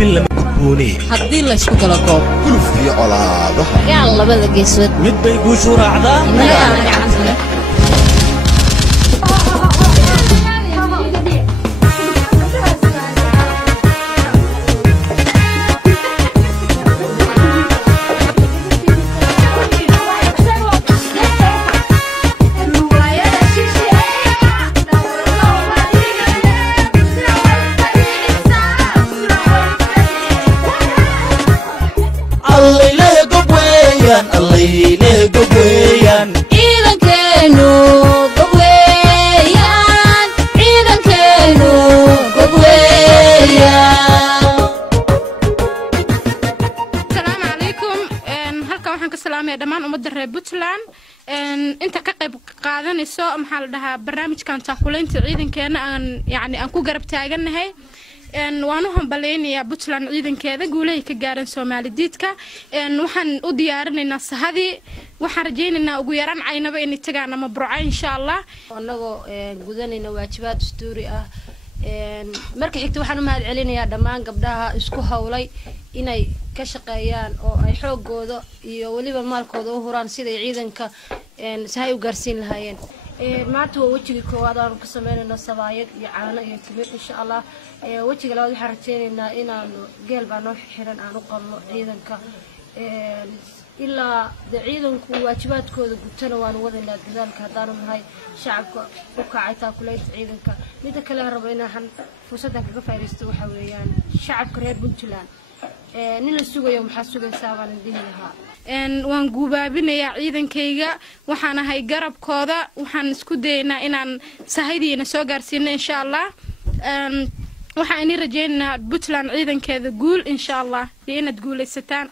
libin lama gooni haddii la isku kala koob kuluf iyo colaadaha yaa labada geesood mid bay guushu raacdaa dhammaan umada reer Puntland inta ka qayb qaadanayso maxaa la dhahaa barnaamijkan taakulaynta ciidankeena aan ku garab taaganahay waan u hambaleynayaa Puntland ciidankeeda guulaha ka gaaran Soomaalidiidka waxaan u diyaarinaynaa sahadii waxaan rajaynaynaa ugu yaraan caynaba in tagaan ama burca insha Allah anagoo gudanayna waajibaad dastuuri ah marka xigta waxaan u mahad celinayaa dhammaan gabdhaha isku hawlay inay ka shaqeeyaan oo ay xoogooda iyo waliba maalkooda u huraan sida ciidanka sahay u gaarsiin lahaayeen maanta waa wajigii koowaad aan ka sameynayno sabaayad iyo caano iyo timir insha Allah wajiga labaad waxaan rajaynaynaa inaan geel baa noo xiran aan u qalno ciidanka ilaa ciidanku waajibaadkooda gutana waan wadaynaa dadaalka hadaan nahay shacabka u kacay taakulaynta ciidanka midda kale aan rabo inaan fursadan kaga faa'iideysto waxa weeyaan shacabka reer Puntland nin la sugayo maxaa sugaysaa baan dhihi lahaa waan guubaabinayaa ciidankayga waxaan ahay garabkooda waxaan isku dayaynaa inaan sahaydiina soo gaarsiino insha Allah waxaan rajaynaynaa Puntland ciidankeeda guul insha Allah iyo inaad guulaysataan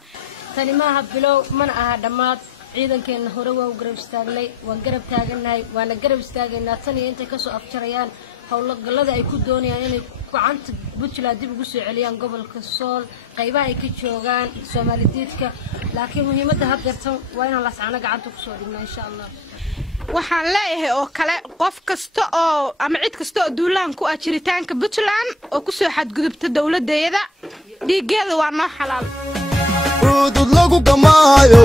tani maaha bilow mana aha dhamaad ciidankeena hore waa u garab istaagnay waan garab taaganahay waana garab istaagaynaa tan iyo intay ka soo afjarayaan hawlgallada ay ku doonayaan inay gacanta Puntland dib ugu soo celiyaan gobolka Sool qaybaha ay ka joogaan Soomaalidiidka laakiin muhiimadda hadda waa inaan la sacno gacanta ku soo dhignaa insha Allah waxaan leeyahay oo kale qof kasta oo ama cid kasta oo duulaan ku ajiritaanka Puntland oo ku soo xadgudubta dawladeeda dhiigeeda waa noo xalaal udud lagu gamaayo